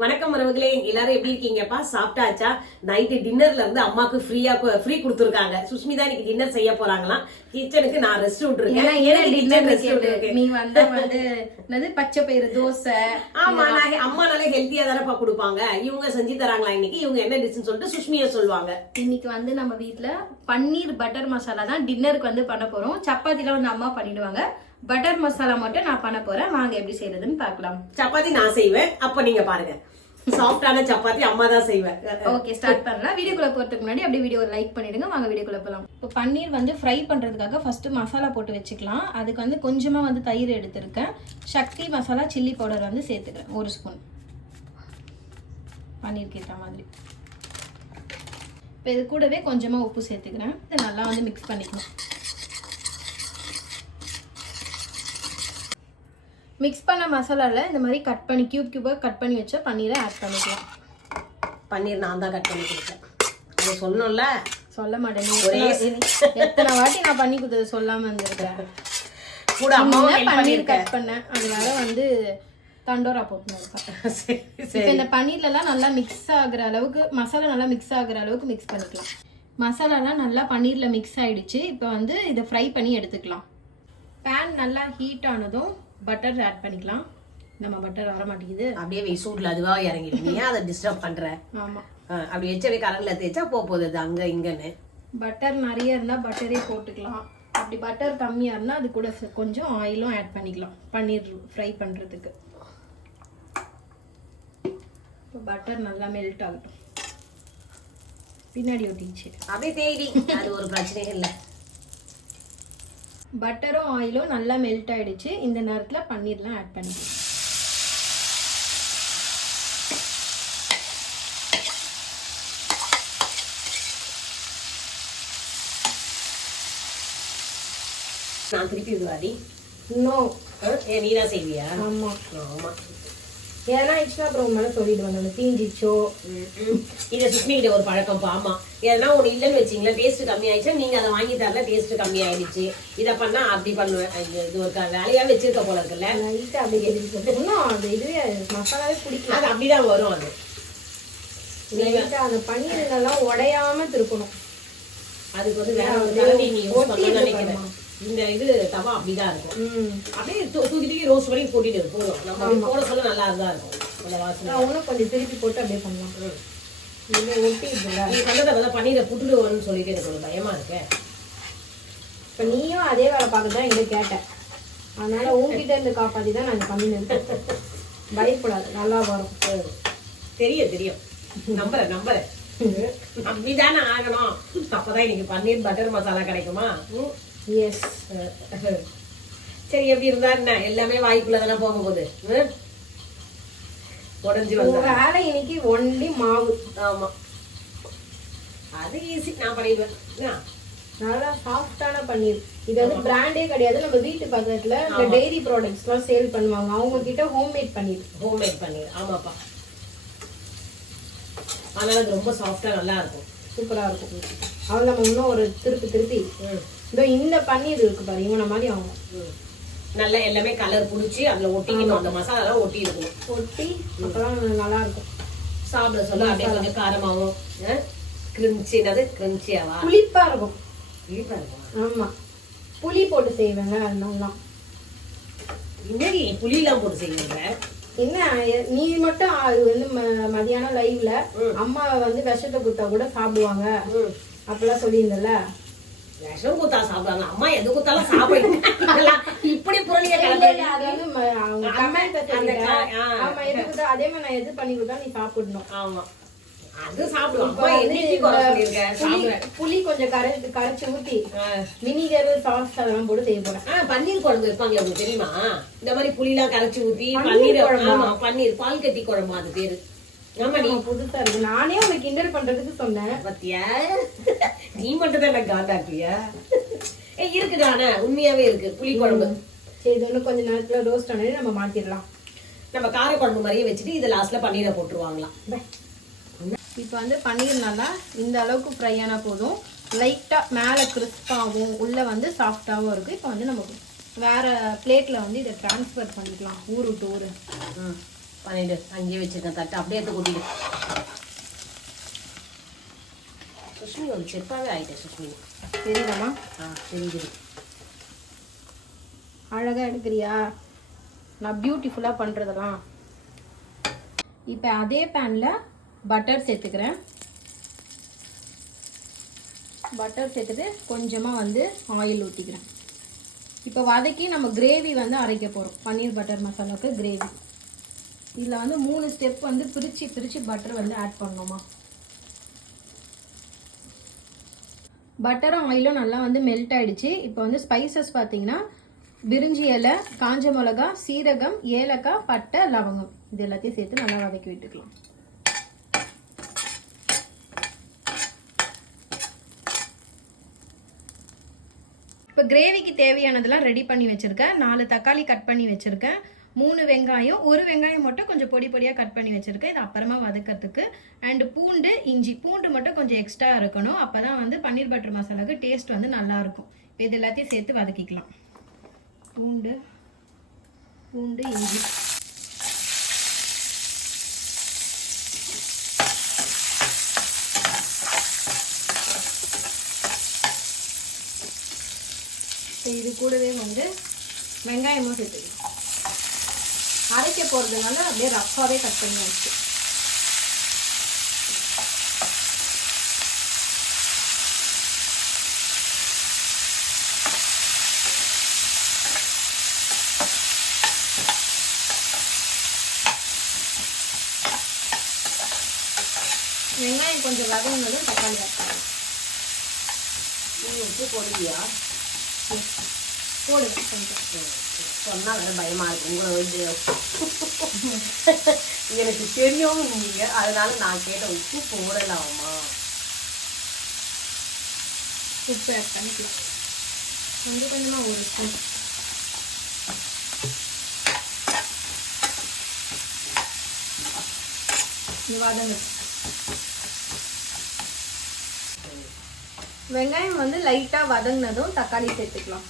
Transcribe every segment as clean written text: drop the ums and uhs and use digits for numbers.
வணக்கம் உறவுகளே, எல்லாரும் எப்படி இருக்கீங்கப்பா? சாப்பிட்டாச்சா? நைட்டு டின்னர்ல இருந்து அம்மாக்கு ஃப்ரீ கொடுத்துருக்காங்க. சுஷ்மிதா இன்னைக்கு டின்னர் செய்ய போறாங்களாம். கிச்சனுக்கு நான் ரெஸ்ட் விட்டுருக்கேன். நீ வந்து பச்சை பயிறு தோசை. ஆமா, நான் அம்மா நல்லா ஹெல்த்தியா தானப்பா கொடுப்பாங்க. இவங்க செஞ்சு தராங்களா இன்னைக்கு? இவங்க என்ன டிஷ்னு சொல்லிட்டு சுஷ்மியா சொல்லுவாங்க. இன்னைக்கு வந்து நம்ம வீட்டுல பன்னீர் பட்டர் மசாலா தான் டின்னருக்கு வந்து பண்ண போறோம். சப்பாத்திலாம் வந்து அம்மா பண்ணிடுவாங்க. பட்டர் மசாலா மட்டும் நான் பண்ண போறேன். வாங்க எப்படி செய்யறதுன்னு பார்க்கலாம். சப்பாத்தி நான் செய்வேன், அப்ப நீங்க பாருங்க. சாஃப்டான சப்பாத்தி அம்மா தான் செய்வேன். ஓகே, ஸ்டார்ட் பண்ணலாம். வீடியோக்குள்ள போறதுக்கு முன்னாடி அப்படியே வீடியோ லைக் பண்ணிடுங்க. வாங்க வீடியோக்குள்ள போலாம். இப்போ பன்னீர் வந்து ஃப்ரை பண்றதுக்காக ஃபர்ஸ்ட் மசாலா போட்டு வச்சுக்கலாம். அதுக்கு வந்து கொஞ்சமா வந்து தயிர் எடுத்திருக்கேன். சக்தி மசாலா சில்லி பவுடர் வந்து சேர்த்துக்கிறேன் 1 ஸ்பூன். பன்னீருக்கு ஏற்ற மாதிரி. இப்போ இது கூடவே கொஞ்சமா உப்பு சேர்த்துக்கிறேன். இதை நல்லா வந்து மிக்ஸ் பண்ணிக்கணும். மிக்ஸ் பண்ண மசாலாவில் இந்த மாதிரி கட் பண்ணி கியூபாக கட் பண்ணி வச்ச பன்னீரை ஆட் பண்ணிக்கலாம். பன்னீர் நான் தான் கட் பண்ணி கொடுத்தேன். அதை சொல்லணும்ல. சொல்ல மாட்டேன். எத்தனை வாட்டி நான் பண்ணி கொடுத்தது சொல்லாம இருந்திருக்கேன். கூட அம்மாவும் பன்னீர் கட் பண்ணேன். அதனால வந்து தண்டோரா போட்டுருக்கேன். இப்போ இந்த பன்னீர்லாம் நல்லா மிக்ஸ் ஆகுற அளவுக்கு, மசாலா நல்லா மிக்ஸ் ஆகுற அளவுக்கு மிக்ஸ் பண்ணிக்கலாம். மசாலாலாம் நல்லா பன்னீரில் மிக்ஸ் ஆயிடுச்சு. இப்போ வந்து இதை ஃப்ரை பண்ணி எடுத்துக்கலாம். பேன் நல்லா ஹீட் ஆனதும் பட்டர் ஆட் பண்ணிக்கலாம். நம்ம பட்டர் வர மாட்டேங்குது. அப்படியே சூட்ல அதுவா இறங்கிடுவீங்க. அதை டிஸ்டர்ப் பண்ற. ஆமா, அப்படி வச்சவே கரண்ட்ல தேய்ச்சா போகுது அங்க இங்கன்னு. பட்டர் நிறைய இருந்தா பட்டரே போட்டுக்கலாம். அப்படி பட்டர் கம்மியா இருந்தா அது கூட கொஞ்சம் ஆயிலும் ஆட் பண்ணிக்கலாம் பன்னீர் ஃப்ரை பண்றதுக்கு. இப்போ பட்டர் நல்லா மெல்ட் ஆகட்டும். பின்னாடி ஒட்டிச்சு அப்படியே தேடி, அது ஒரு பிரச்சனையும் இல்லை. பட்டரும் ஆயிலும் நல்லா மெல்ட் ஆயிடுச்சு. இந்த நேரத்தில் பன்னீர்லாம் ஆட் பண்ணிக்கலாம். நான் திருப்பி விடுவாடி. இன்னும் நீ தான் செய்வியா? ஆமா ஆமா. ஏன்னா இன்ஸ்டா அப்புறம் மேலே சொல்லிடுவாங்க தீஞ்சிச்சோ. இதை சுஷ்மி கிட்ட ஒரு பழக்கம் பாமா. எதனா ஒன்று இல்லைன்னு வச்சிங்களா, டேஸ்ட் கம்மி ஆயிடுச்சா, நீங்க அதை வாங்கி தரல, டேஸ்ட் கம்மி ஆயிடுச்சு, இதை பண்ணா அப்படி பண்ணுவேன். இது ஒரு வேலையா வச்சிருக்க போல இருக்குல்ல. லைட்டா அப்படியே இன்னும் அது இதுவே மசாலாவே பிடிக்கும். அது அப்படிதான் வரும். அது லைட்டா அந்த பன்னீர்லாம் உடையாம திருப்பணும். அதுக்கு வந்து வேற ஒரு கரண்டி நீ யூஸ் பண்ணணும்னு நினைக்கிறேன். இந்த இது தவா அப்படிதான் இருக்கும். அப்படியே தூக்கி ரோஸ்ட் பண்ணி போட்டுட்டு போதும். நம்ம போட சொல்ல நல்லா தான் இருக்கும். அந்த வாசனை அவனும் கொஞ்சம் திருப்பி போட்டு அப்படியே பண்ணலாம். இது ஒட்டிடுதுல. நீ பண்ணதை வந்து பன்னீரை புட்டுடுவோன்னு சொல்லிட்டு எனக்கு ஒரு பயமா இருக்கு. இப்போ நீயும் அதே வேலை பார்க்க தான் எங்கிட்ட கேட்டேன். அதனால உங்ககிட்ட இருந்து காப்பாற்றி தான் நான் பண்ணினேன். பயப்படாது, நல்லா வரும். தெரியும் நம்புறேன். அப்படிதானே ஆகணும். அப்பதான் இன்னைக்கு பன்னீர் பட்டர் மசாலா கிடைக்குமா? எஸ். சரி, எப்படி இருந்தா என்ன, எல்லாமே வாய்ப்புல தானே போக போகுது. உடஞ்சி வந்து வேலை இன்னைக்கு ஒன்லி மாவு. ஆமா, அது ஈஸி, நான் பண்ணிடுவேன். நல்லா சாஃப்டான பன்னீர். இது வந்து பிராண்டே கிடையாது. நம்ம வீட்டு பக்கத்துல இந்த டெய்ரி ப்ராடக்ட்ஸ் எல்லாம் சேல் பண்ணுவாங்க. அவங்க கிட்ட ஹோம்மேட் பன்னீர். ஆமாப்பா. அதனால அது ரொம்ப சாஃப்டா நல்லா இருக்கும், சூப்பரா இருக்கும். அவன் நம்ம இன்னும் ஒரு திருப்பி இந்த பன்னீர் இருக்கு பாரு, இவன மாதிரி அவங்க நல்லா எல்லாமே கலர் புடிச்சு அதுல ஒட்டிக்கணும். அந்த மசாலா எல்லாம் ஒட்டி இருக்கும். ஒட்டி அப்பதான் நல்லா இருக்கும். சாப்பிட சொல்ல அப்படியே கொஞ்சம் காரமாவும் கிரிஞ்சியாவா புளிப்பா இருக்கும். புளிப்பா இருக்கும். ஆமா, புளி போட்டு செய்வாங்க. அதனால இன்னைக்கு புளி எல்லாம் போட்டு செய்வீங்க என்ன? நீ மட்டும் அது வந்து மதியானம் லைவ்ல அம்மா வந்து விஷத்தை குத்தா கூட சாப்பிடுவாங்க அப்படிலாம் சொல்லியிருந்தல. விஷம் குத்தா சாப்பிடுவாங்க அம்மா, எது குத்தாலும் சாப்பிடுங்க. இப்படி புரளிய அதே மாதிரி நான் எது பண்ணி கொடுத்தா நீ சாப்பிடணும். ஆமா, அது சாப்பிடுவோம். புளி கொஞ்சம் கரைச்சு ஊத்தி வினிகர் சாஸ் அதெல்லாம் போட்டு செய்ய போறேன். பன்னீர் குழம்பு வைப்பாங்க, உங்களுக்கு தெரியுமா? இந்த மாதிரி புளி எல்லாம் கரைச்சு ஊத்தி பன்னீர் பால் கட்டி குழம்பு, அது பேரு. ஆமா, நீ புதுசா இருக்கு. நானே உனக்கு கிண்டல் பண்றதுக்கு சொன்னேன் பத்தியா? நீ மட்டும் தான் எனக்கு காண்டாக்குறியா? இருக்குதானே, உண்மையாவே இருக்கு புளி குழம்பு. சரி, இது ஒண்ணு கொஞ்ச நேரத்துல ரோஸ்ட் ஆனே நம்ம மாத்திடலாம். நம்ம கார குழம்பு மாதிரியே வச்சுட்டு இது லாஸ்ட்ல பன்னீரை போட்டுருவாங்களாம். இப்போ வந்து பன்னீர் நல்லா இந்த அளவுக்கு ஃப்ரை ஆனா போதும். லைட்டா மேலே கிறிஸ்பாகவும் உள்ள வந்து சாஃப்டாகவும் இருக்கு. இப்போ வந்து நம்ம வேற பிளேட்ல வந்து இதை டிரான்ஸ்ஃபர் பண்ணிக்கலாம். ஊரு விட்டு ஊரு. பண்ணிட்டு அங்கேயே வச்சிருக்கேன் தட்டு அப்படியே எடுத்து கூட்டிட்டு. சுஷ்மி ஒரு செப்பாவே ஆயிட்டேன் சுஷ்மி. தெரியுதாம்மா? தெரியுது. அழகா எடுக்கிறியா? நான் பியூட்டிஃபுல்லா பண்றதெல்லாம். இப்போ அதே பேன்ல பட்டர் சேர்த்துக்கிறேன். பட்டர் சேர்த்துட்டு கொஞ்சமா வந்து ஆயில் ஊற்றிக்கிறேன். இப்போ வதக்கி நம்ம கிரேவி வந்து அரைக்க போகிறோம். பன்னீர் பட்டர் மசாலாவுக்கு கிரேவி. இதில் வந்து 3 ஸ்டெப் வந்து பிரித்து பட்டர் வந்து ஆட் பண்ணணுமா. பட்டரும் ஆயிலும் நல்லா வந்து மெல்ட் ஆயிடுச்சு. இப்போ வந்து ஸ்பைசஸ் பார்த்தீங்கன்னா பிரிஞ்சி இலை, காஞ்ச மிளகா, சீரகம், ஏலக்காய், பட்டை, லவங்கம் இது எல்லாத்தையும் சேர்த்து நல்லா வதக்கி விட்டுக்கலாம். இப்போ கிரேவிக்கு தேவையானதெல்லாம் ரெடி பண்ணி வச்சுருக்கேன். 4 தக்காளி கட் பண்ணி வச்சுருக்கேன். 3 வெங்காயம், 1 வெங்காயம் மட்டும் கொஞ்சம் பொடி பொடியாக கட் பண்ணி வச்சுருக்கேன். இது அப்புறமா வதக்கிறதுக்கு. அண்ட் பூண்டு, இஞ்சி, பூண்டு மட்டும் கொஞ்சம் எக்ஸ்ட்ரா இருக்கணும். அப்போ தான் வந்து பன்னீர் பட்டர் மசாலாவுக்கு டேஸ்ட் வந்து நல்லாயிருக்கும். இப்போ இது எல்லாத்தையும் சேர்த்து வதக்கிக்கலாம். பூண்டு, இஞ்சி. இது கூடவே வந்து வெங்காயமும் சேர்த்துக்கலாம். அரைக்க போகிறதுனால அப்படியே ரஃப்பாகவே கட் பண்ணி வச்சு. வெங்காயம் கொஞ்சம் வதங்கினதும் தக்காளி ஆட் பண்ணலாம். உப்பு போடுவியா? போடுங்க கொஞ்சம். சொன்னா வேற பயமா இருக்கு. எனக்கு தெரியும் நீங்க, அதனால நான் கேட்ட உப்பு போடலாமா? உப்பு ஆட் பண்ணிக்கலாம். கொஞ்சம் கொஞ்சமா ஒரு ஸ்பூன். வெங்காயம் வந்து லைட்டா வதங்கினதும் தக்காளி சேர்த்துக்கலாம்.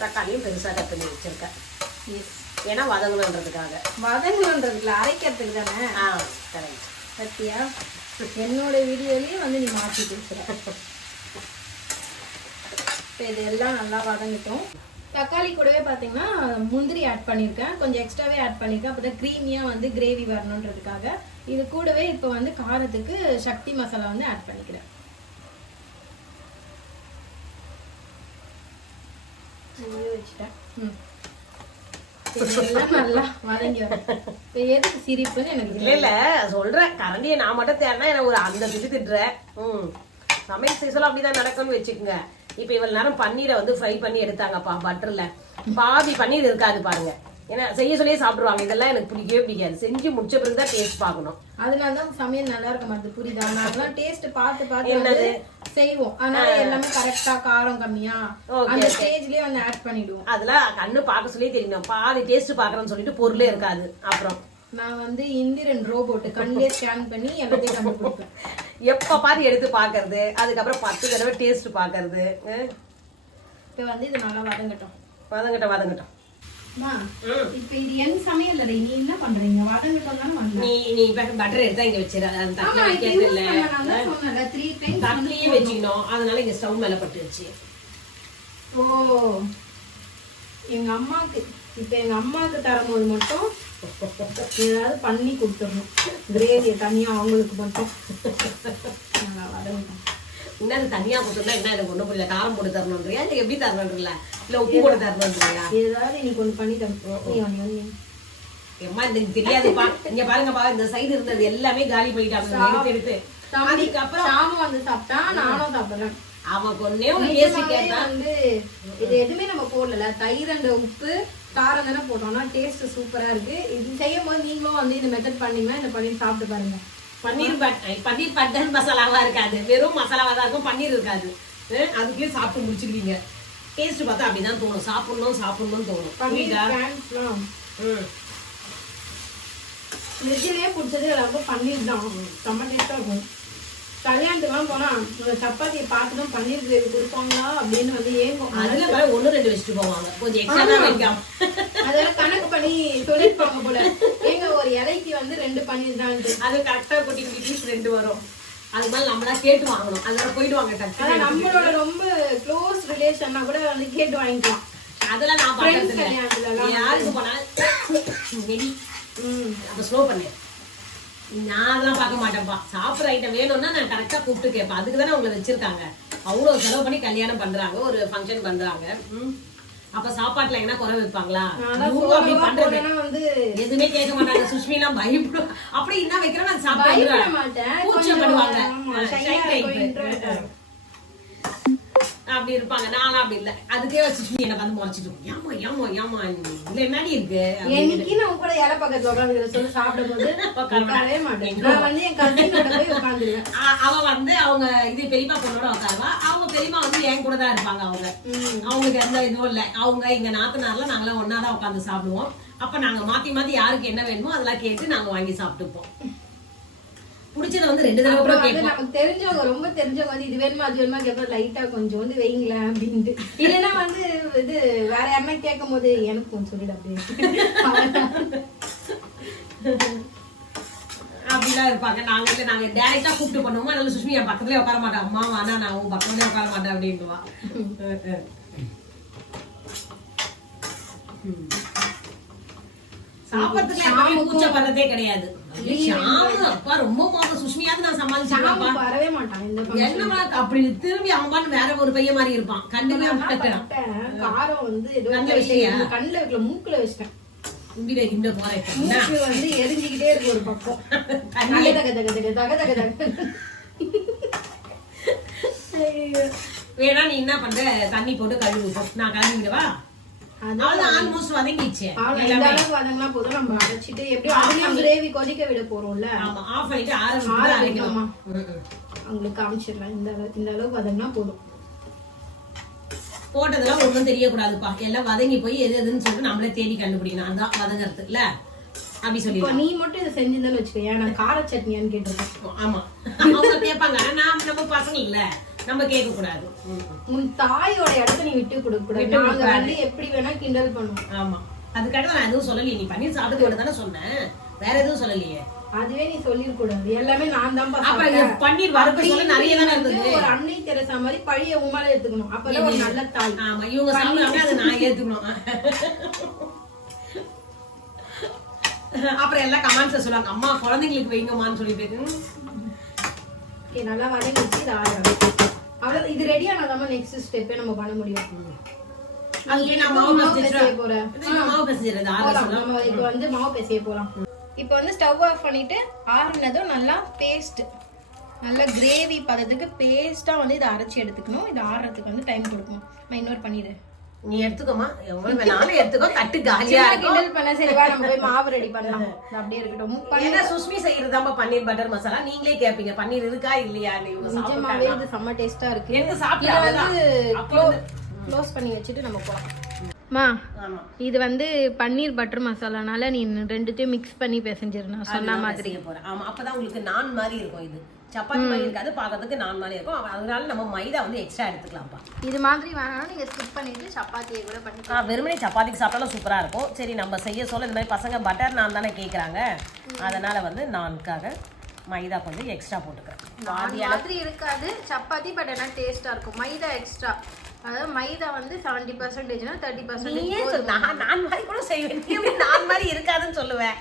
தக்காளியும் பெருசாக கட் பண்ணி வச்சிருக்கேன். ஏன்னா வதங்கணுன்றதுக்காக. வதங்கணுன்றதுக்குல அரைக்கிறதுக்கு தானே. கரெக்ட். சத்தியா என்னோட வீடியோலயும் வந்து நீ மாற்றி பேசுற. இப்போ இதெல்லாம் நல்லா வதங்கிட்டோம். தக்காளி கூடவே பார்த்தீங்கன்னா முந்திரி ஆட் பண்ணியிருக்கேன். கொஞ்சம் எக்ஸ்ட்ராவே ஆட் பண்ணியிருக்கேன். அப்போ தான் க்ரீமியாக வந்து கிரேவி வரணுன்றதுக்காக. இது கூடவே இப்போ வந்து காரத்துக்கு சக்தி மசாலா வந்து ஆட் பண்ணிக்கிறேன். நல்லா வதங்கி எதுக்கு சிரிப்புன்னு எனக்கு இல்ல சொல்றேன். கரண்டியை நான் மட்டும் தேடினா எனக்கு ஒரு அந்த திட்டுறேன். சமையல் சீசனும் அப்படிதான் நடக்கும்னு வச்சுக்கோங்க. இப்ப இவ்வளவு நேரம் பன்னீரை வந்து ஃப்ரை பண்ணி எடுத்தாங்கப்பா பட்டர்ல. பாதி பன்னீர் இருக்காது பாருங்க. ஏன்னா செய்ய சொல்லியே சாப்பிடுவாங்க. இதெல்லாம் எனக்கு பிடிக்கவே பிடிக்காது. செஞ்சு முடிச்ச பிறகுதான் டேஸ்ட் பார்க்கணும். அதனாலதான் சமையல் நல்லா இருக்க மாதிரி புரியுதா? நாங்களாம் டேஸ்ட் பார்த்து செய்வோம். அதனால எல்லாமே கரெக்டா காரம் கம்மியா அந்த ஸ்டேஜ்லயே வந்து ஆட் பண்ணிடுவோம். அதெல்லாம் கண்ணு பார்க்க சொல்லி தெரியணும். பாதி டேஸ்ட் பாக்குறேன்னு சொல்லிட்டு பொருளே இருக்காது. அப்புறம் நான் வந்து இந்திரன் ரோபோட் கண்ணிலே ஸ்கேன் பண்ணி எல்லாத்தையும் கண்டுபிடிப்பேன். எப்ப பாரு எடுத்து பாக்குறது, அதுக்கப்புறம் 10 தடவை டேஸ்ட் பாக்குறது. இப்ப வந்து இது நல்லா வதங்கட்டும். வதங்கட்டும். இப்ப இது என் சமையல் நீ என்ன பண்றீங்க? வதங்கட்டும். நீ பட்டர் எடுத்தா இங்க வச்சிரு. தண்ணியே வச்சுக்கணும். அதனால இங்க ஸ்டவ் மேல பட்டுருச்சு. ஓ எங்க அம்மாக்கு தரும்போது மட்டும் ஏதாவது பண்ணி கொடுத்துடணும். கிரேவியை தனியா அவங்களுக்கு மட்டும். என்ன தனியா போட்டுருந்தா என்ன எனக்கு ஒண்ணும் புரியல. காரம் போட்டு தரணும்ன்றியா இல்ல எப்படி தரணும்ல இல்ல உப்பு போட்டு தரணும்ன்றியா? ஏதாவது நீ கொஞ்சம் பண்ணி தரணும். எம்மா இந்த தெரியாதுப்பா. இங்க பாருங்கப்பா, இந்த சைடு இருந்தது எல்லாமே காலி பண்ணிட்டாங்க எடுத்து. அதுக்கப்புறம் சாம வந்து சாப்பிட்டா நானும் சாப்பிடுறேன். அவன் ஒன்னே ஒரு கேசி கேட்டா வந்து இது எதுவுமே நம்ம போடல. தயிர் அண்ட் உப்பு காரம் தானே போட்டோம்னா டேஸ்ட் சூப்பரா இருக்கு. இது செய்யும் போது நீங்களும் வந்து இந்த மெத்தட் பண்ணீங்கன்னா இந்த பன்னீர் சாப்பிட்டு பாருங்க. பன்னீர் பட்டர் மசாலாவா இருக்காது, வெறும் மசாலாவா தான் இருக்கும். பன்னீர் இருக்காது. அதுக்குள்ளே சாப்பிட்டு முடிச்சிருவீங்க. டேஸ்ட் பார்த்தா அப்படிதான் தோணும். சாப்பிடணும் தோணும். வெஜ்ஜிலேயே பிடிச்சது எல்லாருக்கும் பன்னீர் தான். செம்ம டேஸ்டா இருக்கும். கல்யாணத்துக்குலாம் போனா இந்த சப்பாத்தியை பார்த்துதான் பன்னீர் கிரேவி கொடுப்பாங்களா அப்படின்னு வந்து ஏங்கும். அதுல பாரு 1-2 வச்சுட்டு போவாங்க, கொஞ்சம் எக்ஸ்ட்ரா தான் வைக்காம. அதெல்லாம் கணக்கு பண்ணி சொல்லிருப்பாங்க போல. ஏங்க ஒரு இலைக்கு வந்து 2 பன்னீர் தான். அது கரெக்டா குட்டி குட்டி பீஸ் 2 வரும். அது மாதிரி நம்மளா கேட்டு வாங்கணும். அதெல்லாம் போயிடுவாங்க டக்கு. நம்மளோட ரொம்ப க்ளோஸ் ரிலேஷன்னா கூட வந்து கேட்டு வாங்கிக்கலாம். அதெல்லாம் நான் பாக்குறது இல்ல. யாருக்கு போனாலும் வெடி அப்ப ஸ்லோ பண்ணு. நான் அதெல்லாம் பார்க்க மாட்டேன்ப்பா. சாப்பிட்ற ஐட்டம் வேணும்னா நான் கரெக்டா கூப்பிட்டு கேட்பேன். அதுக்கு தானே உங்களை வச்சிருக்காங்க. அவ்வளவு செலவு பண்ணி கல்யாணம் பண்றாங்க, ஒரு ஃபங்க்ஷன் பண்றாங்க. அப்ப சாப்பாட்டுல என்ன குறை வைப்பாங்களா? அப்படி பண்றது எதுவுமே கேட்க மாட்டாங்க. சுஷ்மி எல்லாம் பயப்படும். அப்படி என்ன வைக்கிறோம் நான் சாப்பிடுவாங்க, கூச்சப்படுவாங்க, அப்படி இருப்பாங்க. நானும் அப்படி இல்லை. அதுக்கே சுஷ்மி என்ன வந்து முறைச்சிட்டு ஏமா ஏமா ஏமா இல்ல என்னடி இருக்கு. என்னைக்கு நான் கூட இலை பக்கத்துல உட்காந்து சொல்லி சாப்பிடும் போது உட்காரவே மாட்டேன். நான் வந்து என் கசினோட போய் உட்காந்துருவேன். அவ வந்து அவங்க இது பெரியமா பொண்ணோட உட்காருவா. அவங்க பெரியமா வந்து என் கூட தான் இருப்பாங்க. அவங்களுக்கு எந்த இதுவும் இல்லை. அவங்க இங்க நாத்தனார்ல நாங்களாம் ஒன்னாதான் உட்காந்து சாப்பிடுவோம். அப்ப நாங்க மாத்தி மாத்தி யாருக்கு என்ன வேணுமோ அதெல்லாம் கேட்டு நாங்க வாங்கி சாப்பிட்டுப்போம். புடிச்சத வந்து 2 தடவை கூட கேட்போம். நமக்கு தெரிஞ்சவங்க, ரொம்ப தெரிஞ்சவங்க வந்து இது வேணுமா அது வேணுமா கேட்பா, லைட்டா கொஞ்சம் வந்து வைங்களேன் அப்படின்ட்டு. இல்லைன்னா வந்து இது வேற யாருன்னா கேட்கும் போது எனக்கு கொஞ்சம் சொல்லிடு அப்படி அப்படிலாம் இருப்பாங்க. நாங்க இல்ல, நாங்க டைரக்டா கூப்பிட்டு பண்ணுவோம். அதனால சுஷ்மி என் பக்கத்துலயே உட்கார மாட்டேன். அம்மா வானா நான் உன் பக்கத்துலயே உட்கார மாட்டேன் அப்படின்ட்டுவா. சாப்பிடறதுக்கு பூச்சை பண்ணதே கிடையாது. அப்பா ரொம்ப மோசம். சுஷ்மியாவது நான் சமாளிச்சுப்பா, வரவே மாட்டான். என்ன அப்படி திரும்பி அவன் வேற ஒரு பையன் மாதிரி இருப்பான். கண்டுமே காரம் வந்து கண்ணுல வைக்கல, மூக்குல வச்சிட்டேன். இந்த மூக்கு வந்து எரிஞ்சுக்கிட்டே இருக்கு ஒரு பக்கம். வேணா நீ என்ன பண்ற, தண்ணி போட்டு கழுவி நான் கழுவி விடவா? ஆல்மோஸ்ட் வதங்கிச்சு. இந்த அளவுக்கு வதங்கினா போதும். நம்ம அரைச்சிட்டு எப்படியும் அதுலயும் கிரேவி கொதிக்க விட போறோம்ல. ஆமா, ஆஃப் பண்ணிட்டு ஆரம்பிக்கணுமா உங்களுக்கு காமிச்சிடலாம். இந்த அளவுக்கு வதங்கினா போதும். போட்டதெல்லாம் ஒண்ணும் தெரியக்கூடாதுப்பா. எல்லாம் வதங்கி போய் எது எதுன்னு சொல்லிட்டு நம்மளே தேடி கண்டுபிடிக்கணும். அதான் வதங்கறது இல்ல அப்படி சொல்லி. நீ மட்டும் இதை செஞ்சிருந்தாலும் வச்சுக்கோ, நான் கார சட்னியான்னு கேட்டிருக்கேன். ஆமா, அவங்க கேட்பாங்க. நம்ம பசங்க இல்ல, நம்ம கேட்க கூடாது. உன் தாயோட இடத்த நீ விட்டு கொடுக்க கூடாது. நாங்க வந்து எப்படி வேணா கிண்டல் பண்ணுவோம். ஆமா, அதுக்காக நான் எதுவும் சொல்லலையே. நீ பன்னீர் சாப்பிட்டு தானே சொன்னேன், வேற எதுவும் சொல்லலையே. அதுவே நீ சொல்லிருக்க கூடாது. எல்லாமே நான் தான் பன்னீர் வறுக்க சொல்ல நிறைய தானே இருந்தது. ஒரு அன்னை தெரசா மாதிரி பழிய உமால எடுத்துக்கணும். அப்பதான் ஒரு நல்ல தாய். ஆமா, இவங்க சாப்பிடாம அதை நான் ஏத்துக்கணும். அப்புறம் எல்லாம் கமெண்ட்ஸ் சொல்லுவாங்க, அம்மா குழந்தைங்களுக்கு வைங்கம்மான்னு சொல்லிட்டு. நல்லா வதங்கிச்சு. இது ஆயிரம் அவ்வளவு. இது ரெடி ஆனாதான் நெக்ஸ்ட் ஸ்டெப் நம்ம பண்ண முடியும். இப்போ வந்து மாவு பிசைய போலாம். இப்போ வந்து ஸ்டவ் ஆஃப் பண்ணிட்டு ஆறுனதும் நல்லா பேஸ்ட், நல்லா கிரேவி பதத்துக்கு பேஸ்டா வந்து இதை அரைச்சி எடுத்துக்கணும். இது ஆறுறதுக்கு வந்து டைம் கொடுக்கணும். நான் இன்னொரு பண்ணிடு, நீ எடுத்துக்கோமா, எவ்வளவு வேணாலும் எடுத்துக்கோ. தட்டு காலியா கிண்டல் பண்ண. சரிவா, நம்ம போய் மாவு ரெடி பண்ணலாம். அப்படியே இருக்கட்டும். ஏன்னா சுஷ்மி செய்யறதாம்பா பன்னீர் பட்டர் மசாலா. நீங்களே கேப்பீங்க பன்னீர் இருக்கா இல்லையா. நிஜமாவே இது செம்ம டேஸ்டா இருக்கு. எனக்கு சாப்பிட்டு க்ளோஸ் பண்ணி வச்சுட்டு நம்ம போலாம். மா, இது வந்து பன்னீர் பட்டர் மசாலானால நீ ரெண்டுத்தையும் மிக்ஸ் பண்ணி பிசைஞ்சிரணும் சொன்ன மாதிரி போறேன். ஆமா, அப்பதான் உங்களுக்கு நான் மாதிரி இருக்கும். இது சப்பாத்தி மாதிரி இருக்காது, பார்க்கறதுக்கு நான் மாதிரி இருக்கும். அதனால நம்ம மைதா வந்து எக்ஸ்ட்ரா எடுத்துக்கலாம்ப்பா. இது மாதிரி வேணாலும் நீங்க ஸ்கிப் பண்ணிட்டு சப்பாத்தியை கூட பண்ணிக்கலாம். வெறுமனே சப்பாத்திக்கு சாப்பிட்டாலும் சூப்பரா இருக்கும். சரி, நம்ம செய்ய சொல்ல இந்த மாதிரி பசங்க பட்டர் நான் தானே கேட்குறாங்க. அதனால வந்து நான்காக மைதா கொஞ்சம் எக்ஸ்ட்ரா போட்டுக்கிறேன். மாதிரி இருக்காது சப்பாத்தி, பட் என்ன டேஸ்டா இருக்கும். மைதா எக்ஸ்ட்ரா, அதாவது மைதா வந்து 70%னா 30%. நான் மாதிரி கூட செய்வேன். நான் மாதிரி இருக்காதுன்னு சொல்லுவேன்.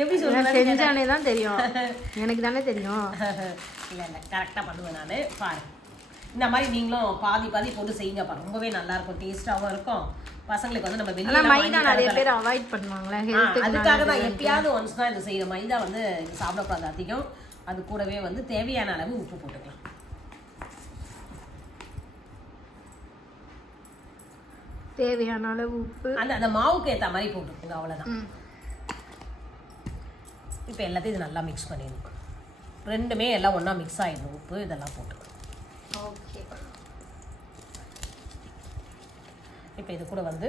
எப்படி சொல்லுவேன், செஞ்சானே தான் தெரியும். எனக்கு தானே தெரியும். இல்லை இல்லை, கரெக்டாக பண்ணுவேன் நான். பாரு, இந்த மாதிரி நீங்களும் பாதி பாதி போட்டு செய்யுங்கப்பா. ரொம்பவே நல்லா இருக்கும், டேஸ்டாகவும் இருக்கும். பசங்களுக்கு வந்து நம்ம வெளியே மைதா நிறைய பேர் அவாய்ட் பண்ணுவாங்களே, அதுக்காக தான் எப்பயாவது ஒன்ஸ் தான் இது செய்யணும். மைதா வந்து இது சாப்பிடக்கூடாது அதிகம். அது கூடவே வந்து தேவையான அளவு உப்பு போட்டுக்கலாம். தேவையான அளவு உப்பு அந்த மாவுக்கு ஏற்ற மாதிரி போட்டுக்கோங்க, அவ்வளோதான். இப்போ எல்லாத்தையும் இது நல்லா மிக்ஸ் பண்ணிடணும். ரெண்டுமே எல்லாம் ஒன்றா மிக்ஸ் ஆகிடும். உப்பு இதெல்லாம் போட்டுக்கணும். ஓகே, இப்போ இது கூட வந்து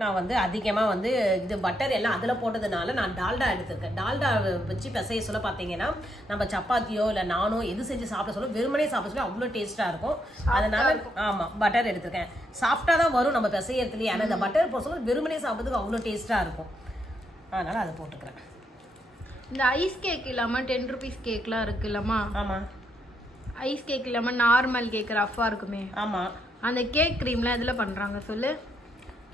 நான் வந்து அதிகமாக வந்து இது பட்டர் எல்லாம் அதில் போட்டதுனால நான் டால்டா எடுத்திருக்கேன். டால்டா வச்சு பிசைய சொல்ல பார்த்தீங்கன்னா நம்ம சப்பாத்தியோ இல்லை நானோ எது செஞ்சு சாப்பிட சொல்ல வெறுமனே சாப்பிட சொல்ல அவ்வளோ டேஸ்ட்டாக இருக்கும். அதனால ஆமாம் பட்டர் எடுத்திருக்கேன். சாஃப்டாக தான் வரும் நம்ம பிசையறதுலேயே. ஆனால் இந்த பட்டர் போட சொல்ல வெறுமனே சாப்பிட்றதுக்கு அவ்வளோ டேஸ்ட்டாக இருக்கும். அதனால் அதை போட்டுக்கிறேன். இந்த ஐஸ் கேக் இல்லாமல் 10 rupees கேக்லாம் இருக்கு இல்லம்மா? ஆமாம். ஐஸ் கேக் இல்லாமல் நார்மல் கேக் ரஃபாக இருக்குமே. ஆமாம். அந்த கேக் க்ரீம்லாம் எதில் பண்ணுறாங்க சொல்லு?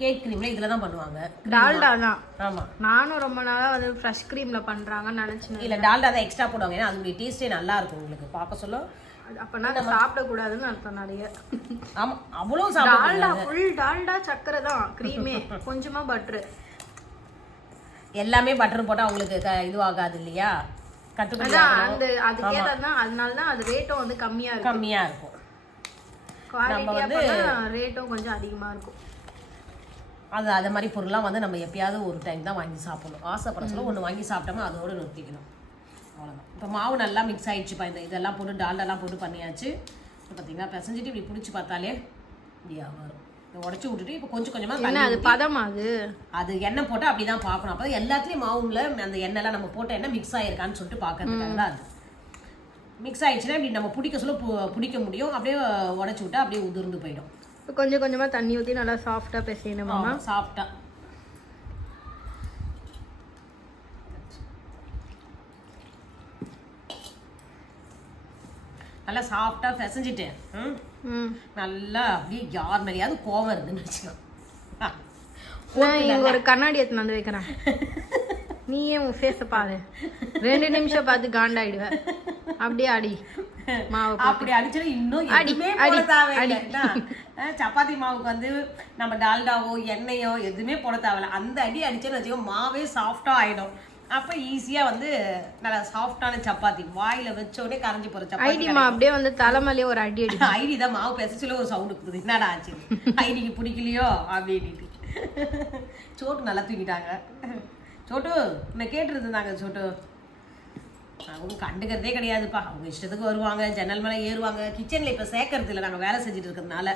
கேக் க்ரீம்ல இதில் தான் பண்ணுவாங்க. டால்டா தான். ஆமாம். நானும் ரொம்ப நாளாக வந்து ஃப்ரெஷ் க்ரீமில் பண்ணுறாங்கன்னு நினச்சினேன். இல்லை டால்டா தான் எக்ஸ்ட்ரா போடுவாங்க. ஏன்னா அதோடைய டேஸ்ட்டே நல்லா இருக்கும் உங்களுக்கு பார்க்க சொல்ல. அப்போனா சாப்பிடக்கூடாதுன்னு அர்த்தம் நிறைய. ஆமாம் அவ்வளோ டால்டா ஃபுல் டால்டா சக்கரை தான் க்ரீமே கொஞ்சமாக பட்ரு எல்லாமே பட்டர் போட்டால் அவங்களுக்கு இதுவாகாது இல்லையா? கட்டுப்படி அந்த அதுக்கேற்ற தான். அதனால தான் அது ரேட்டும் வந்து கம்மியாக இருக்கும். குவாலிட்டியாக ரேட்டும் கொஞ்சம் அதிகமாக இருக்கும். அது மாதிரி பொருள்லாம் வந்து நம்ம எப்பயாவது ஒரு டைம் தான் வாங்கி சாப்பிடணும். ஆசைப்பட சொல்ல ஒன்று வாங்கி சாப்பிட்டோமா அதோடு நிறுத்திக்கணும். அவ்வளோதான். இப்போ மாவு நல்லா மிக்ஸ் ஆகிடுச்சுப்பா. இதெல்லாம் போட்டு டால்டெல்லாம் போட்டு பண்ணியாச்சு. இப்போ பார்த்தீங்கன்னா பிசைஞ்சிட்டு இப்படி பிடிச்சி பார்த்தாலே இப்படியா வரும். உடச்சி விட்டுட்டு இப்போ கொஞ்சம் கொஞ்சமாக அது பதமா அது எண்ணெய் போட்டால் அப்படி தான் பார்க்கணும். அப்போ எல்லாத்துலேயும் மாவுல அந்த எண்ணெய்லாம் நம்ம போட்ட எண்ணெய் மிக்ஸ் ஆகிருக்கான்னு சொல்லிட்டு பார்க்கறதுக்காக தான் அது. மிக்ஸ் ஆகிடுச்சுன்னா இப்படி நம்ம பிடிக்க சொல்ல பிடிக்க முடியும். அப்படியே உடச்சி விட்டா அப்படியே உதிர்ந்து போயிடும். கொஞ்சம் கொஞ்சமாக தண்ணி ஊற்றி நல்லா சாஃப்டாக பிசையணுமா? சாஃப்டாக நல்லா சாஃப்டாக பிசைஞ்சிட்டு நல்லா அப்படியே யார் மாதிரியாவது கோவம் இருக்குன்னு வச்சுக்கோ. ஒரு கண்ணாடி எடுத்து வந்து வைக்கிறேன். நீயே உன் ஃபேஸை பாரு. 2 நிமிஷம் பார்த்து காண்டாயிடுவேன். அப்படியே அடி மாவு. அப்படி அடிச்சா இன்னும் எதுவுமே போட தேவையில்லை. சப்பாத்தி மாவுக்கு வந்து நம்ம டால்டாவோ எண்ணெயோ எதுவுமே போட தேவையில்லை. அந்த அடி அடிச்சேன்னு வச்சுக்கோ மாவே சாஃப்டா ஆயிடும். அப்ப ஈஸியா வந்து நல்லா சாஃப்டான சப்பாத்தி வாயில வச்சோடனே கரைஞ்சி போற சப்பாத்தி. ஐடிமா அப்படியே வந்து தலைமையிலே ஒரு அடி அடி. ஐடி தான் மாவு பெசச்சுல ஒரு சவுண்டு கொடுக்குது. என்னடா ஆச்சு ஐடிக்கு பிடிக்கலையோ அப்படின்னு. சோட்டு நல்லா தூக்கிட்டாங்க. சோட்டு நான் கேட்டுட்டு இருந்தாங்க. சோட்டு அவங்க கண்டுக்கிறதே கிடையாதுப்பா. அவங்க இஷ்டத்துக்கு வருவாங்க, ஜன்னல் மேலே ஏறுவாங்க. கிச்சன்ல இப்ப சேர்க்கறது இல்லை, நாங்க வேலை செஞ்சுட்டு இருக்கிறதுனால.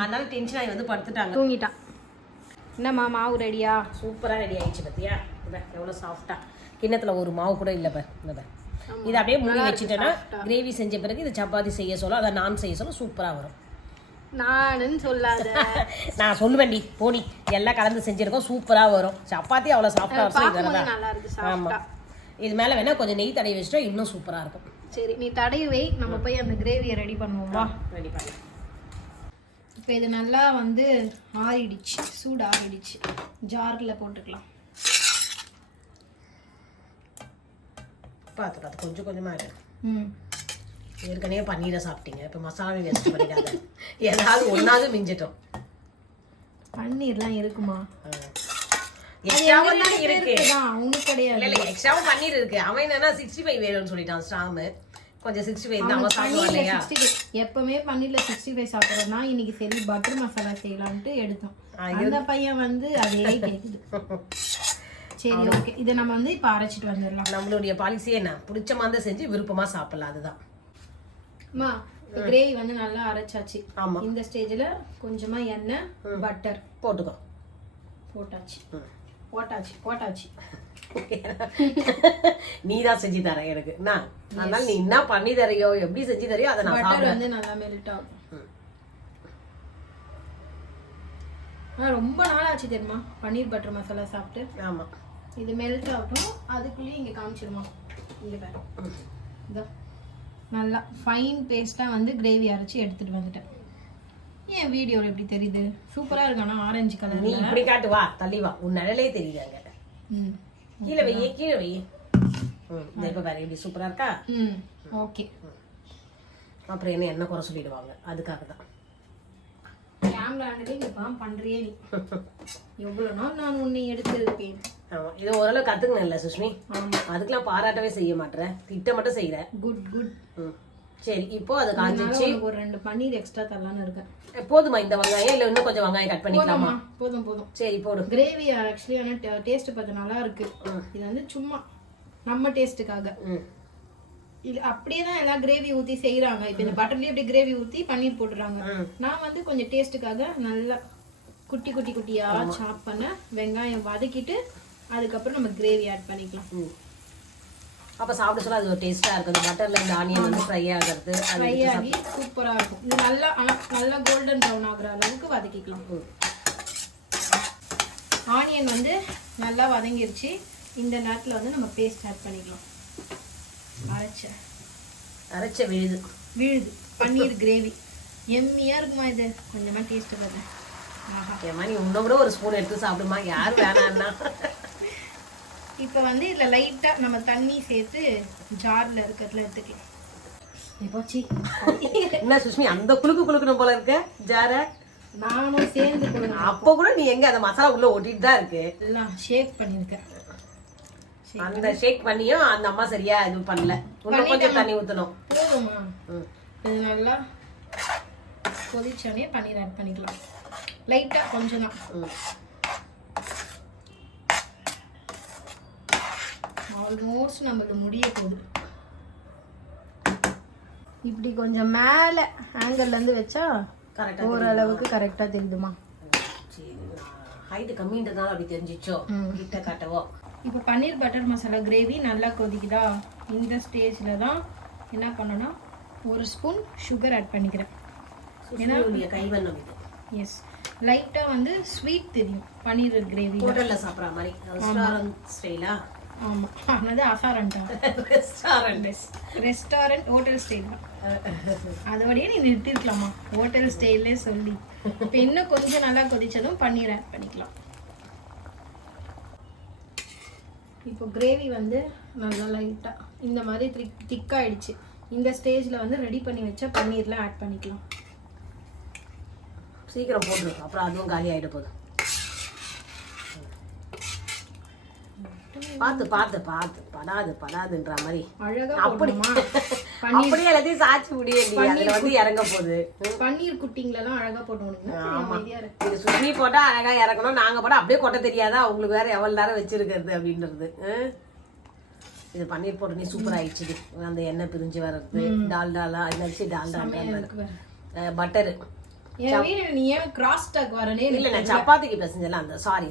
அதனால டென்ஷன் ஆகி வந்து படுத்துட்டாங்க. தூங்கிட்டான். என்னம்மா மாவு ரெடியா? சூப்பரா ரெடி ஆயிடுச்சு பத்தியா? எவ்வளவு சாஃப்டா. கிண்ணத்துல ஒரு மாவு கூட இல்ல. இது அப்படியே மூடி வச்சுட்டேன்னா கிரேவி செஞ்ச பிறகு இது சப்பாத்தி செய்ய சொல்ல, அதை நான் செய்ய சொல்ல சூப்பரா வரும். நானுன்னு சொல்லாத. நான் சொல்லுவேன்டி போடி. எல்லாம் கலந்து செஞ்சிருக்கோம், சூப்பரா வரும். சப்பாத்தி அவ்வளவு சாஃப்டா இருக்கும். ஆமா. இது மேல வேணா கொஞ்சம் நெய் தடவி வச்சுட்டா இன்னும் சூப்பரா இருக்கும். சரி நீ தடவி வை, நம்ம போய் அந்த கிரேவியை ரெடி பண்ணுவோமா? ரெடி பண்ணலாம். இப்போ இது நல்லா வந்து ஆறிடுச்சு, சூடு ஆறிடுச்சு. ஜாரில் போட்டுக்கலாம். பார்த்து கொஞ்சம் கொஞ்சமா ஏற்கனவே பன்னீரை சாப்பிட்டீங்க, இப்போ மசாலாவை வேஸ்ட் பண்ணிட்டாங்க. ஏதாவது ஒன்றாவது மிஞ்சிட்டோம். பன்னீர்லாம் இருக்குமா? எக்ஸ்ட்ராவும் தான் இருக்கு. உனக்கு கிடையாது. இல்லை எக்ஸ்ட்ராவும் பன்னீர் இருக்கு. அவன் என்னன்னா 65 வேணும்னு சொல்லிட்டான் ஸ்ட்ராங்கு. கொஞ்சம் 65 தான் அவன் சாப்பிடுவான் இல்லையா? எப்பவுமே பன்னீர்ல 65 சாப்பிட்றோம்னா இன்னைக்கு சரி பட்டர் மசாலா செய்யலான்ட்டு எடுத்தோம். அந்த பையன் வந்து அதே கேக்குது. சரி ஓகே, இதை நம்ம வந்து இப்போ அரைச்சிட்டு வந்துடலாம். நம்மளுடைய பாலிசியே என்ன, பிடிச்ச மாதிரி செஞ்சு விருப்பமா சாப்பிடலாம். அதுதான் அம்மா. கிரேவி வந்து நல்லா அரைச்சாச்சு. ஆமா. இந்த ஸ்டேஜ்ல கொஞ்சமா எண்ணெய் பட்டர் போட்டுக்கோ. போட்டாச்சு போட்டாச்சு போட்டாச்சு. நீ தான் செஞ்சு தர எனக்கு. அதனால நீ என்ன பண்ணி தரையோ எப்படி செஞ்சு தரையோ அதை நான் பட்டர் வந்து நல்லா மெல்ட் ஆகும். ரொம்ப நாள் ஆச்சு தெரியுமா பன்னீர் பட்டர் மசாலா சாப்பிட்டு. ஆமா. இது மெல்ட் ஆகட்டும். அதுக்குள்ளேயே இங்க காமிச்சிருமா? இங்க பாரு, இதோ நல்லா ஃபைன் பேஸ்டா வந்து கிரேவி அரைச்சி எடுத்துட்டு வந்துட்டேன். ஏன் வீடியோல எப்படி தெரியுது? சூப்பரா இருக்கானா ஆரஞ்சு கலர். நீ இப்படி காட்டு, வா தள்ளி வா, உன் நிழலே தெரியுதாங்க. கீழே வையே கீழே வையே. இப்ப வேற எப்படி சூப்பரா இருக்கா? ஓகே. அப்புறம் என்ன என்ன குறை சொல்லிடுவாங்க, அதுக்காக தான். கேமரா இப்பதான் பண்றியே நீ. எவ்வளவு நாள் நான் உன்னை எடுத்திருப்பேன். ஆமா, இது ஓரளவு கத்துக்கணும் இல்ல சுஷ்மி? அதுக்கெல்லாம் பாராட்டவே செய்ய மாட்டேன், திட்ட மட்டும் செய்யற. Good good. சரி, இப்போ அது காஞ்சிச்சு. ஒரு 2 பன்னீர் எக்ஸ்ட்ரா தரலான்னு இருக்கேன். போதுமா இந்த வெங்காயம்? இல்ல இன்னும் கொஞ்சம் வெங்காயம் கட் பண்ணிக்கலாமா? போதும் போதும். சரி போடு. கிரேவி ஆக்சுவலி ஆனா டேஸ்ட் பார்த்து நல்லா இருக்கு. இது வந்து சும்மா நம்ம டேஸ்ட்டுக்காக. இல்ல அப்படியே தான் எல்லாம் கிரேவி ஊத்தி செய்யறாங்க. இப்போ இந்த பட்டர்லயே அப்படியே கிரேவி ஊத்தி பன்னீர் போட்டுறாங்க. நான் வந்து கொஞ்சம் டேஸ்ட்டுக்காக நல்லா குட்டி குட்டி குட்டியா சாப் பண்ண வெங்காயம் வதக்கிட்டு அதுக்கப்புறம் நம்ம கிரேவி ஆட் பண்ணிக்கலாம். அப்ப சாப்பிட சொல்ல அது ஒரு டேஸ்டா இருக்கும். இந்த பட்டர்ல இந்த ஆனியன் வந்து ஃப்ரை ஆகிறது, ஃப்ரை ஆகி சூப்பரா இருக்கும். இது நல்லா நல்லா கோல்டன் ப்ரௌன் ஆகுற அளவுக்கு வதக்கிக்கலாம். ஆனியன் வந்து நல்லா வதங்கிருச்சு. இந்த நேரத்துல வந்து நம்ம பேஸ்ட் ஆட் பண்ணிக்கலாம். அரைச்ச விழுது பன்னீர் கிரேவி எம்மியா இருக்குமா. இது கொஞ்சமா டேஸ்ட் பாருங்க. ஏமா நீ உன்ன கூட ஒரு ஸ்பூன் எடுத்து சாப்பிடுமா, யார் வேணாம்னா. இப்போ வந்து இதில் லைட்டாக நம்ம தண்ணி சேர்த்து ஜாரில் இருக்கிறதுல எடுத்துக்கலாம். இப்போச்சி என்ன சுஷ்மி அந்த குளுக்கணும் போல இருக்க ஜார. நானும் சேர்ந்து கொடுங்க. அப்போ கூட நீ எங்க அந்த மசாலா உள்ள ஒட்டிட்டு தான் இருக்கு. எல்லாம் ஷேக் பண்ணியிருக்கேன். அந்த ஷேக் பண்ணியும் அந்த அம்மா சரியா இது பண்ணல. இன்னும் கொஞ்சம் தண்ணி ஊற்றணும். போதுமா? இது நல்லா கொதிச்சோடனே பன்னீர் ஆட் பண்ணிக்கலாம். லைட்டாக கொஞ்சம் தான். ஆல்மோஸ்ட் நம்மளுக்கு முடிய போகுது. இப்படி கொஞ்சம் மேலே ஆங்கிள்லேருந்து வச்சா ஓரளவுக்கு கரெக்டாக தெரியுதுமா. ஹைட் கம்மின்றதால அப்படி தெரிஞ்சிச்சோ, கிட்ட காட்டவோ. இப்போ பன்னீர் பட்டர் மசாலா கிரேவி நல்லா கொதிக்குதா? இந்த ஸ்டேஜில் தான் என்ன பண்ணணும்னா 1 ஸ்பூன் சுகர் ஆட் பண்ணிக்கிறேன். ஏன்னா கைவண்ணம் எஸ் லைட்டாக வந்து ஸ்வீட் தெரியும் பன்னீர் கிரேவி. ஹோட்டலில் சாப்பிட்ற மாதிரி ரெஸ்டாரண்ட் ஸ்டைலா? ஆமாம், அது அசாரண்டா ரெஸ்டாரண்ட் ஹோட்டல் ஸ்டைல் தான். அதோடய நீ நிறுத்திருக்கலாமா ஹோட்டல் ஸ்டைல்லே சொல்லி. இப்போ இன்னும் கொஞ்சம் நல்லா கொதிச்சதும் பன்னீர் ஆட் பண்ணிக்கலாம். இப்போ கிரேவி வந்து நல்லா லைட்டாக இந்த மாதிரி திக்காயிடுச்சு. இந்த ஸ்டேஜில் வந்து ரெடி பண்ணி வச்ச பன்னீர்லாம் ஆட் பண்ணிக்கலாம். சீக்கிரம் போட்டுரும், அப்புறம் அதுவும் காலி ஆகிட போகுது. பார்த்து பார்த்து பார்த்து படாதுன்ற மாதிரி அப்படியே எல்லாத்தையும் சாச்சி முடியும். அதுல வந்து இறங்க போகுது. பன்னீர் குட்டிங்களெல்லாம் அழகா போட்டோம். இது சுற்றி போட்டா அழகா இறக்கணும். நாங்க போட்டா அப்படியே கொட்ட தெரியாதா அவங்களுக்கு வேற எவ்வளவு நேரம் வச்சிருக்கிறது அப்படின்றது. இது பன்னீர் போட்டு நீ சூப்பர் ஆயிடுச்சு. அந்த எண்ணெய் பிரிஞ்சு வர்றது, டால்டாலாம் நினைச்சு டால்டா பட்டரு. நீ ஏன் கிராஸ் டாக் வரனே இல்ல நான் சப்பாத்திக்கு பேசஞ்சல அந்த சாரி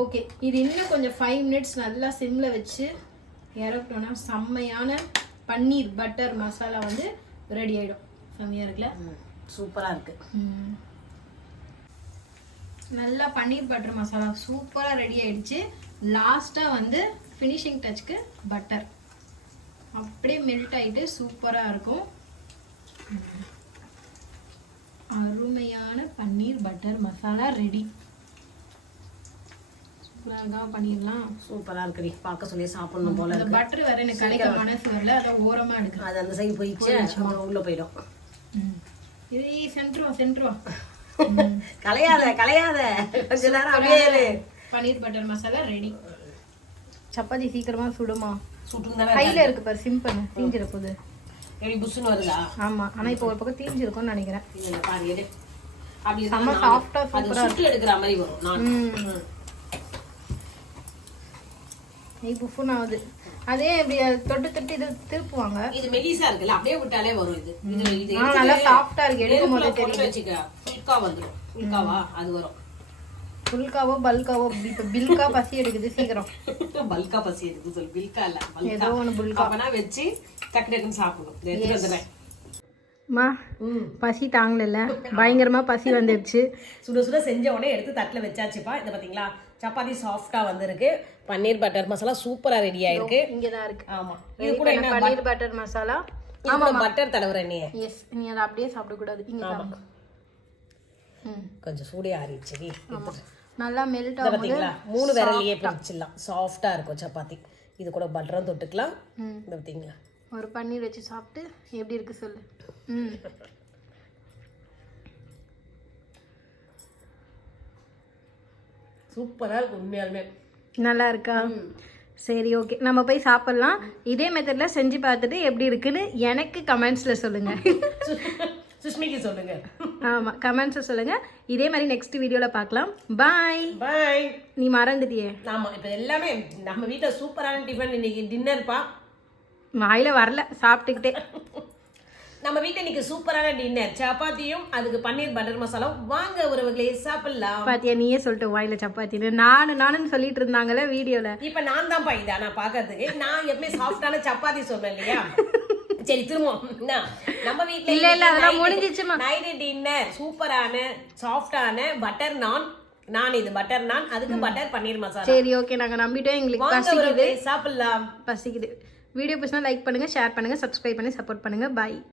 ஓகே. இது இன்னும் கொஞ்சம் 5 மினிட்ஸ் நல்லா சிம்ல வச்சு இறக்கிட்டோம்னா செம்மையான பன்னீர் பட்டர் மசாலா வந்து ரெடி ஆயிடும். செம்மையா இருக்குல்ல? சூப்பரா இருக்கு. நல்லா பன்னீர் பட்டர் மசாலா சூப்பரா ரெடி ஆயிடுச்சு. லாஸ்டா வந்து ஃபினிஷிங் டச்சுக்கு பட்டர் அப்படியே மெல்ட் ஆயிட்டு சூப்பரா இருக்கும். அருமையான பன்னீர் பட்டர் மசாலா ரெடி. சூப்பரா பண்ணிடலாம். சூப்பரா இருக்குடி, பார்க்க சொல்லி சாப்பிடணும் போல இருக்கு. பட்டர் வேற எனக்கு கிடைக்க மனசு வரல, அத ஓரமா எடுக்கிறேன். அது அந்த சைடு போயிடுச்சு, உள்ள போயிடும். இது சென்ட்ரோ கலையாத கொஞ்ச நேரம் அப்படியே இரு. பன்னீர் பட்டர் மசாலா ரெடி. சப்பாத்தி சீக்கிரமா சுடுமா? சுட்டுங்க. கையில இருக்கு பாரு, சிம்பிள் தீஞ்சிர போகுது. எடி புஷ்னு வருதா? ஆமா, ஆனா இப்போ ஒரு பக்கம் தீஞ்சிருக்கும்னு நினைக்கிறேன். இல்ல பாரு எடு. அப்படியே நம்ம சாஃப்ட்டா சூப்பரா சுட்டு எடுக்கிற மாதிரி வரும். நான் நீ புஃபன் ஆகுது. அதே இப்படி தொட்டு இது திருப்புவாங்க. இது மெலிசா இருக்குல்ல, அப்படியே விட்டாலே வரும். இது நல்லா சாஃப்ட்டா இருக்கு. எடுக்கும் போது தெரியும். வெச்சுக்க ஃபுல்கா வந்துரும். ஃபுல்காவா அது வரும். ஃபுல்காவோ பல்காவோ? இப்ப பில்கா பசி எடுக்குது சீக்கிரம். பல்கா பசி எடுக்குது சொல்லு. பில்கா இல்ல பல்கா. ஏதோ ஒன்னு புல்கா. அப்பனா வெச்சு டக்கு டக்குன்னு சாப்பிடணும். எடுத்து வந்துறேன். மா பசி தாங்கல, பயங்கரமா பசி வந்துருச்சு. சுட சுட செஞ்ச உடனே எடுத்து தட்டுல வச்சாச்சுப்பா. இத பாத்தீங்களா, சப்பாத்தி சாஃப்ட்டா வந்திருக்கு. பன்னீர் பட்டர் மசாலா சூப்பரா ரெடி ஆயிருக்கு. இங்க தான் இருக்கு. ஆமா, இது கூட என்ன பன்னீர் பட்டர் மசாலா. ஆமா, பட்டர் தடவற நீ. எஸ், நீ அத அப்படியே சாப்பிட கூடாது. இங்க தான் கொஞ்சம் சூடே ஆறிடுச்சு. நல்லா மெல்ட் ஆகும். பாத்தீங்களா, 3 விரல்லையே பிடிச்சிடலாம். சாஃப்ட்டா இருக்கும் சப்பாத்தி. இது கூட பட்டரும் தொட்டுக்கலாம். இந்த பாத்தீங்களா, ஒரு பன்னீர் வச்சு சாப்பிட்டு எப்படி இருக்கு சொல்லு. சூப்பரா இருக்கு உண்மையாலுமே. நல்லா இருக்கா? சரி, ஓகே, நம்ம போய் சாப்பிடலாம். இதே மெத்தட்ல செஞ்சு பார்த்துட்டு எப்படி இருக்குன்னு எனக்கு கமெண்ட்ஸ்ல சொல்லுங்க. சுஷ்மிக்கு சொல்லுங்க. ஆமா, கமெண்ட்ஸ்ல சொல்லுங்க. இதே மாதிரி நெக்ஸ்ட் வீடியோல பார்க்கலாம். பாய் பாய். நீ மறந்துட்டியே. ஆமா, இப்போ எல்லாமே நம்ம வீட்ல சூப்பரான டிஃபன். இன்னைக்கு டின்னர்ப்பா. வாயில வரல, சாப்பிட்டுக்கிட்டே. நம்ம வீட்டுல இன்னைக்கு சூப்பரான டின்னர், சப்பாத்தியும் அதுக்கு பன்னீர் பட்டர் மசாலாவும். வாங்க உறவுகளே சாப்பிடலாம். பாத்தியா, நீயே சொல்லிட்டு வாயில சப்பாத்தின்னு நானும் சொல்லிட்டு இருந்தாங்களே வீடியோல. இப்ப நான் தான் பைதா, நான் பாக்கிறதுக்கு நான் எப்பவுமே சாஃப்டான சப்பாத்தி சொன்னேன் இல்லையா? சரி திரும்ப நம்ம வீட்டுல இல்ல அதெல்லாம் முடிஞ்சிச்சுமா. நைட் டின்னர் சூப்பரான சாஃப்டான பட்டர் நான் இது பட்டர் நான், அதுக்கு பட்டர் பன்னீர் மசாலா. சரி ஓகே, நாங்க நம்பிட்டோம். எங்களுக்கு பசிக்குது, சாப்பிடலாம். பசிக்குது. வீடியோ பிடிச்சா லைக் பண்ணுங்க, ஷேர் பண்ணுங்க, சப்ஸ்கிரைப் பண்ணி சப்போர்ட் பண்ணுங்க. பாய்.